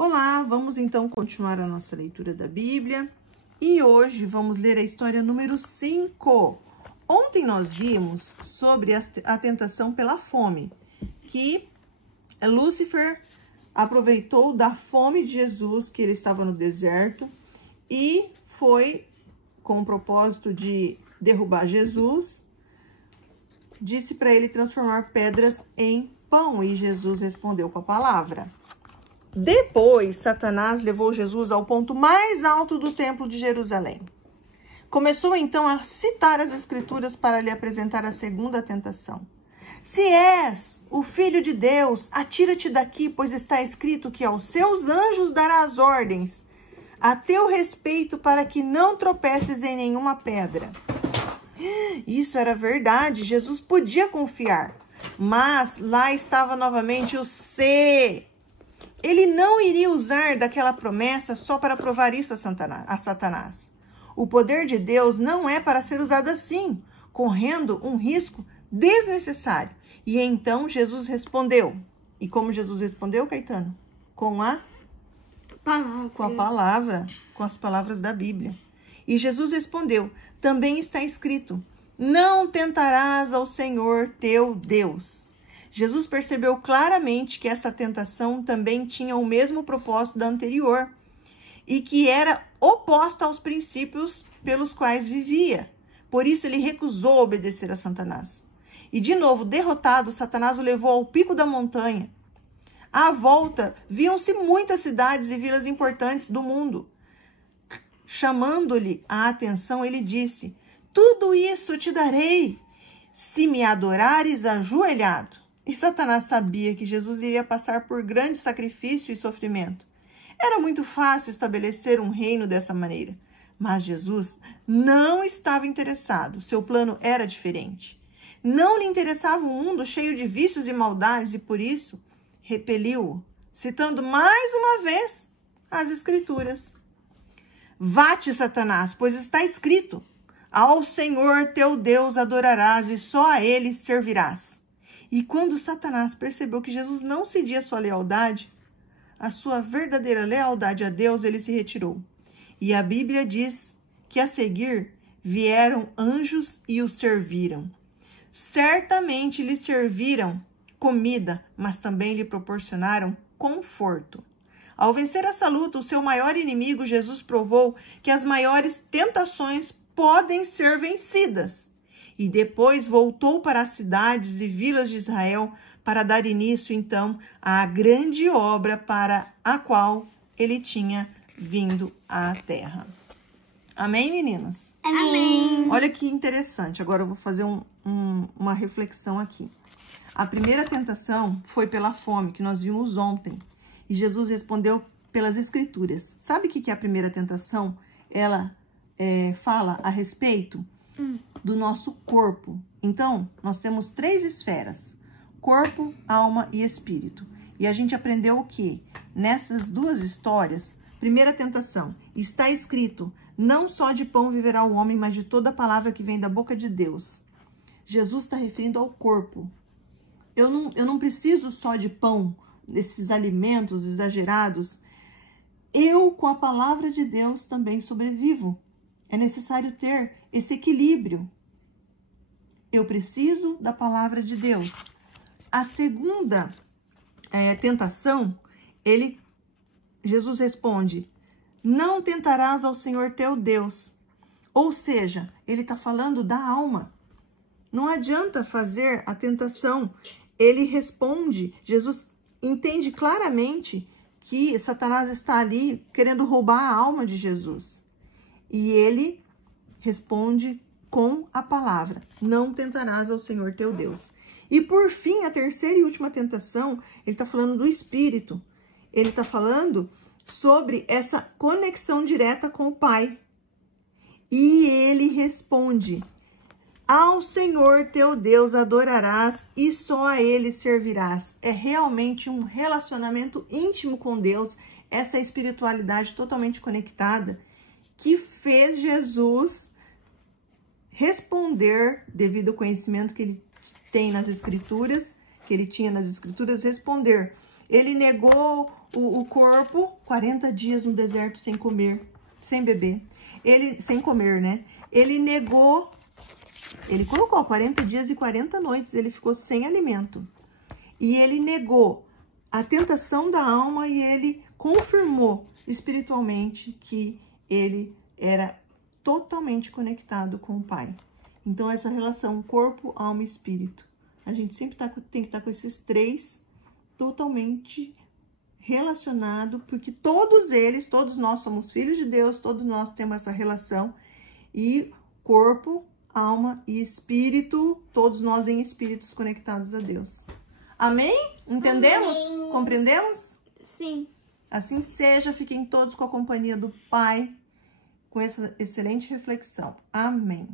Olá, vamos então continuar a nossa leitura da Bíblia e hoje vamos ler a história número 5. Ontem nós vimos sobre a tentação pela fome, que Lúcifer aproveitou da fome de Jesus, que ele estava no deserto, e foi com o propósito de derrubar Jesus, disse para ele transformar pedras em pão, e Jesus respondeu com a palavra. Depois, Satanás levou Jesus ao ponto mais alto do templo de Jerusalém. Começou então a citar as escrituras para lhe apresentar a segunda tentação. Se és o Filho de Deus, atira-te daqui, pois está escrito que aos seus anjos dará as ordens a teu respeito para que não tropeces em nenhuma pedra. Isso era verdade, Jesus podia confiar, mas lá estava novamente o se. Ele não iria usar daquela promessa só para provar isso a Satanás. O poder de Deus não é para ser usado assim, correndo um risco desnecessário. E então Jesus respondeu. E como Jesus respondeu, Caetano? Com a palavra, com as palavras da Bíblia. E Jesus respondeu, também está escrito, não tentarás ao Senhor teu Deus. Jesus percebeu claramente que essa tentação também tinha o mesmo propósito da anterior e que era oposta aos princípios pelos quais vivia. Por isso, ele recusou obedecer a Satanás. E, de novo, derrotado, Satanás o levou ao pico da montanha. À volta, viam-se muitas cidades e vilas importantes do mundo. Chamando-lhe a atenção, ele disse, tudo isso te darei, se me adorares ajoelhado. E Satanás sabia que Jesus iria passar por grande sacrifício e sofrimento. Era muito fácil estabelecer um reino dessa maneira. Mas Jesus não estava interessado. Seu plano era diferente. Não lhe interessava um mundo cheio de vícios e maldades e, por isso, repeliu-o, citando mais uma vez as Escrituras. Vá-te, Satanás, pois está escrito, ao Senhor teu Deus adorarás e só a ele servirás. E quando Satanás percebeu que Jesus não cedia sua lealdade, a sua verdadeira lealdade a Deus, ele se retirou. E a Bíblia diz que a seguir vieram anjos e o serviram. Certamente lhe serviram comida, mas também lhe proporcionaram conforto. Ao vencer essa luta, o seu maior inimigo, Jesus provou que as maiores tentações podem ser vencidas. E depois voltou para as cidades e vilas de Israel para dar início, então, à grande obra para a qual ele tinha vindo à terra. Amém, meninas? Amém. Olha que interessante. Agora eu vou fazer uma reflexão aqui. A primeira tentação foi pela fome, que nós vimos ontem. E Jesus respondeu pelas Escrituras. Sabe o que é a primeira tentação? Ela fala a respeito do nosso corpo. Então, nós temos 3 esferas, corpo, alma e espírito. E a gente aprendeu o quê? Nessas 2 histórias, primeira tentação, está escrito, não só de pão viverá o homem, mas de toda palavra que vem da boca de Deus. Jesus está referindo ao corpo. Eu não preciso só de pão, desses alimentos exagerados. Eu, com a palavra de Deus, também sobrevivo. É necessário ter esse equilíbrio. Eu preciso da palavra de Deus. A segunda tentação, Jesus responde, não tentarás ao Senhor teu Deus. Ou seja, ele está falando da alma. Não adianta fazer a tentação. Ele responde, Jesus entende claramente que Satanás está ali querendo roubar a alma de Jesus. E ele responde com a palavra, não tentarás ao Senhor teu Deus. E por fim, a terceira e última tentação, ele está falando do Espírito. Ele está falando sobre essa conexão direta com o Pai. E ele responde, ao Senhor teu Deus adorarás e só a ele servirás. É realmente um relacionamento íntimo com Deus, essa espiritualidade totalmente conectada, que fez Jesus responder, devido ao conhecimento que ele tem nas Escrituras, que ele tinha nas Escrituras, responder. Ele negou o corpo 40 dias no deserto sem comer, sem beber. Sem comer, né? Ele negou, ele colocou 40 dias e 40 noites, ele ficou sem alimento. E ele negou a tentação da alma e ele confirmou espiritualmente que ele era totalmente conectado com o Pai. Então, essa relação corpo, alma e espírito. A gente sempre tem que estar com esses três totalmente relacionados, porque todos nós somos filhos de Deus, todos nós temos essa relação. E corpo, alma e espírito, todos nós em espíritos conectados a Deus. Amém? Entendemos? Amém. Compreendemos? Sim. Assim seja, fiquem todos com a companhia do Pai, com essa excelente reflexão. Amém.